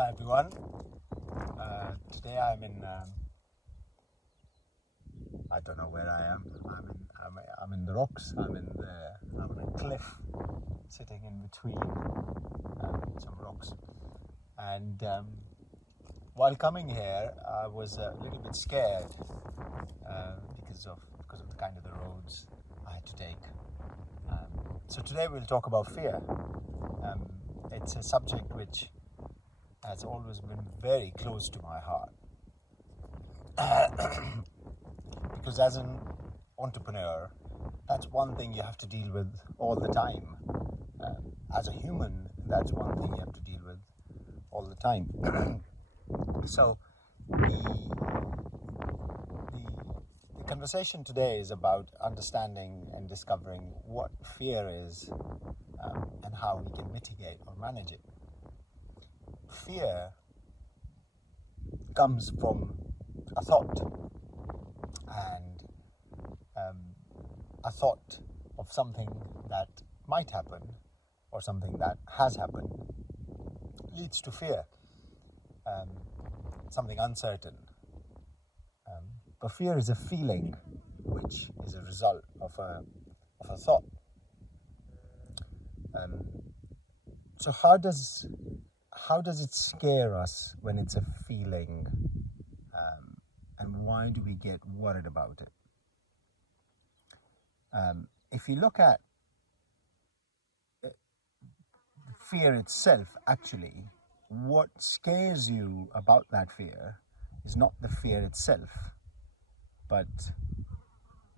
Hi everyone. Today I'm in. I don't know where I am. I'm in the rocks. I'm on a cliff, sitting in between some rocks. And while coming here, I was a little bit scared because of the kind of the roads I had to take. So today we'll talk about fear. It's a subject which has always been very close to my heart. Because as an entrepreneur, that's one thing you have to deal with all the time. As a human, that's one thing you have to deal with all the time. So the conversation today is about understanding and discovering what fear is and how we can mitigate or manage it. Fear comes from a thought, and a thought of something that might happen or something that has happened leads to fear, something uncertain. But fear is a feeling which is a result of a thought. So how does it scare us when it's a feeling, and why do we get worried about it? If you look at fear itself, actually, what scares you about that fear is not the fear itself, but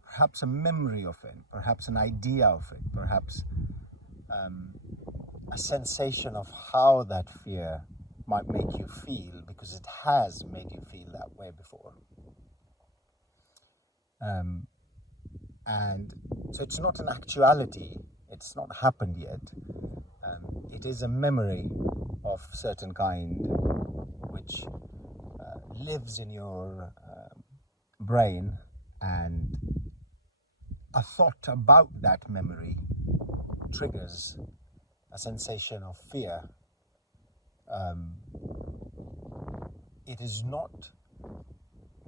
perhaps a memory of it, perhaps an idea of it, perhaps a sensation of how that fear might make you feel, because it has made you feel that way before. And so it's not an actuality, it's not happened yet. It is a memory of certain kind which lives in your brain, and a thought about that memory triggers a sensation of fear. It is not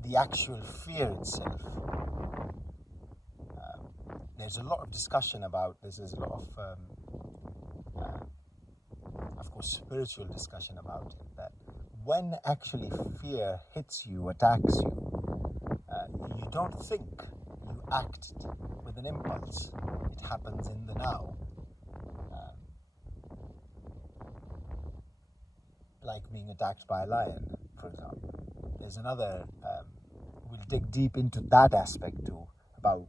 the actual fear itself. There's a lot of discussion about this. There's a lot of course, spiritual discussion about it, that when actually fear hits you, attacks you, you don't think, you act with an impulse. It happens in the now. Like being attacked by a lion, for example. There's another, we'll dig deep into that aspect too, about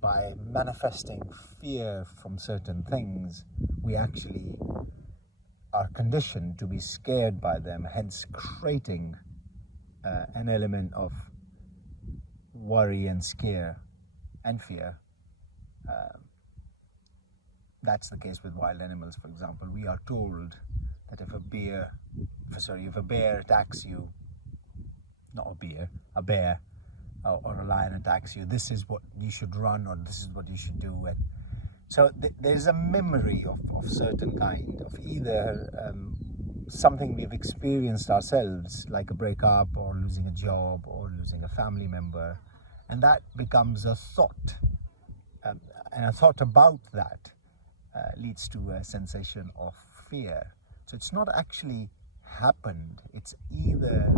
by manifesting fear from certain things, we actually are conditioned to be scared by them, hence creating an element of worry and scare and fear. That's the case with wild animals, for example. We are told that if a bear attacks you, not a bear or a lion attacks you, this is what you should run, or this is what you should do. And so there's a memory of certain kind, of either something we've experienced ourselves, like a breakup or losing a job or losing a family member, and that becomes a thought, and a thought about that leads to a sensation of fear. So it's not actually happened, it's either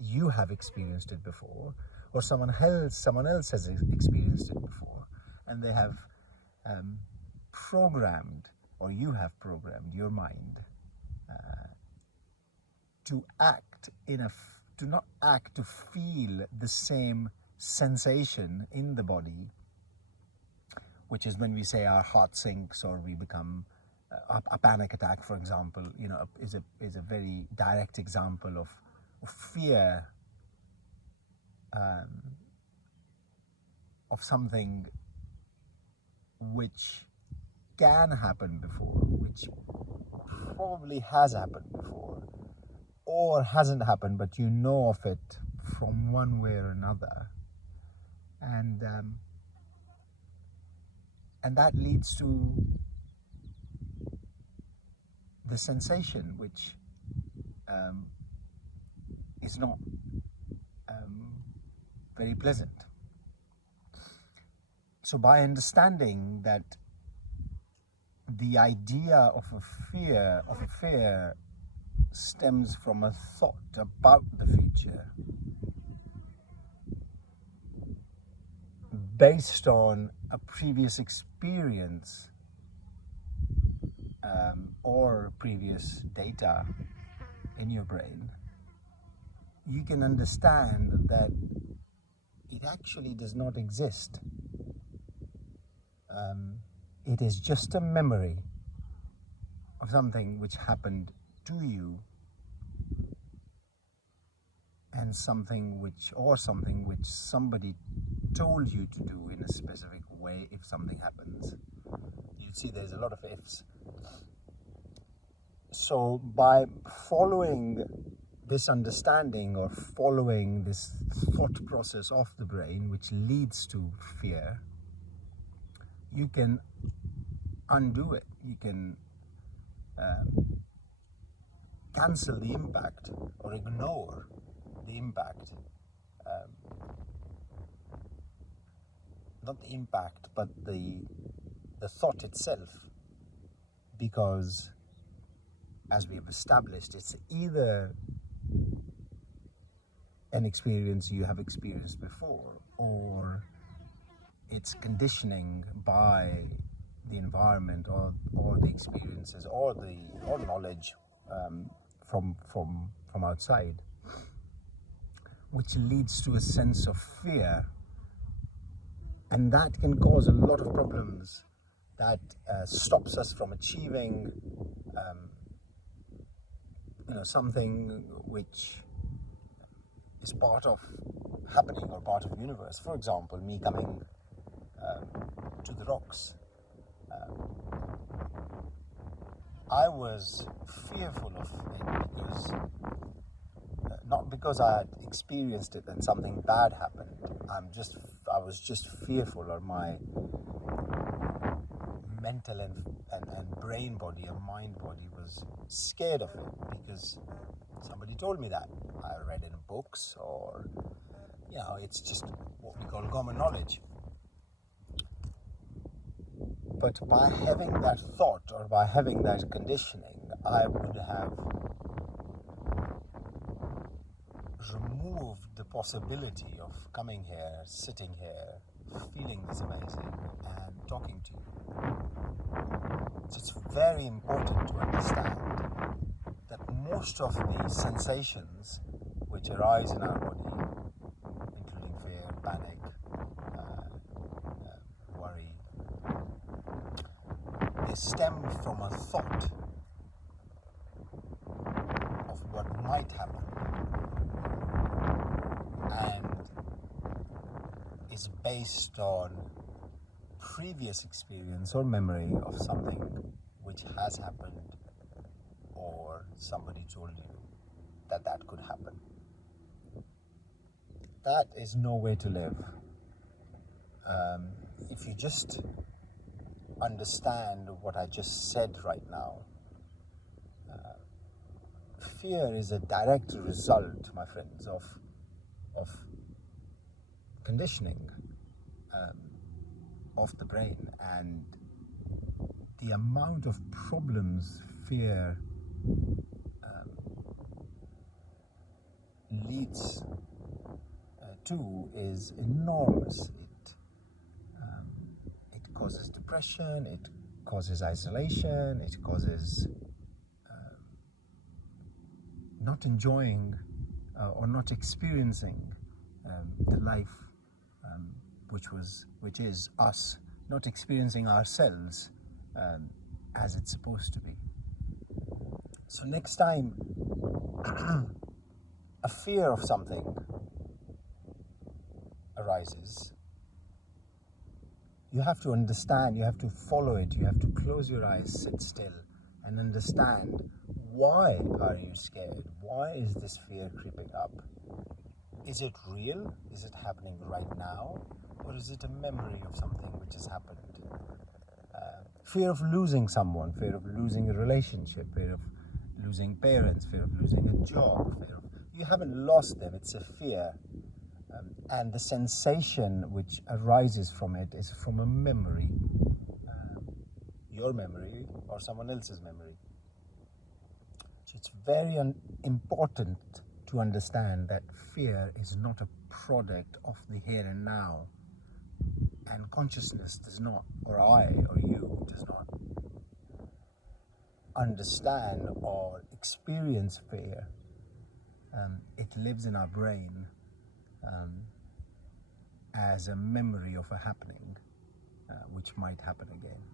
you have experienced it before, or someone else has experienced it before, and they have programmed, or you have programmed your mind to feel the same sensation in the body, which is when we say our heart sinks, or we become a panic attack, for example, is a very direct example of fear, of something which can happen before, which probably has happened before, or hasn't happened, but you know of it from one way or another, and that leads to the sensation which is not very pleasant. So by understanding that the idea of a fear stems from a thought about the future based on a previous experience or previous data in your brain, you can understand that it actually does not exist. It is just a memory of something which happened to you, and something which somebody told you to do in a specific way if something happens. You see, there's a lot of ifs. So by following this understanding or following this thought process of the brain which leads to fear, you can undo it. You can cancel the impact or ignore the impact. Not the impact, but the thought itself, because as we have established, it's either an experience you have experienced before, or it's conditioning by the environment or the experiences or knowledge from outside, which leads to a sense of fear, and that can cause a lot of problems. That stops us from achieving something which is part of happening or part of the universe. For example, me coming to the rocks. I was fearful of it because not because I had experienced it and something bad happened. I was just fearful, or my mental and brain body and mind body was scared of it because somebody told me that. I read in books, or it's just what we call common knowledge. But by having that thought or by having that conditioning, I would have removed the possibility of coming here, sitting here, feeling this amazing and talking to you. So it's very important to understand that most of the sensations which arise in our body, including fear, panic, worry, they stem from a thought of what might happen, and is based on previous experience or memory of something which has happened, or somebody told you that could happen. That is no way to live. If you just understand what I just said right now, fear is a direct result, my friends, of conditioning of the brain, and the amount of problems fear leads to is enormous. It causes depression, it causes isolation, it causes not enjoying or not experiencing the life which is us, not experiencing ourselves as it's supposed to be. So next time a fear of something arises, you have to understand, you have to follow it, you have to close your eyes, sit still, and understand, why are you scared? Why is this fear creeping up? Is it real? Is it happening right now? Or is it a memory of something which has happened Fear of losing someone, fear of losing a relationship, fear of losing parents, fear of losing a job, you haven't lost them, it's a fear. And the sensation which arises from it is from a memory, your memory or someone else's memory. So it's very important to understand that fear is not a product of the here and now, and consciousness does not, or I or you does not understand or experience fear. It lives in our brain as a memory of a happening which might happen again.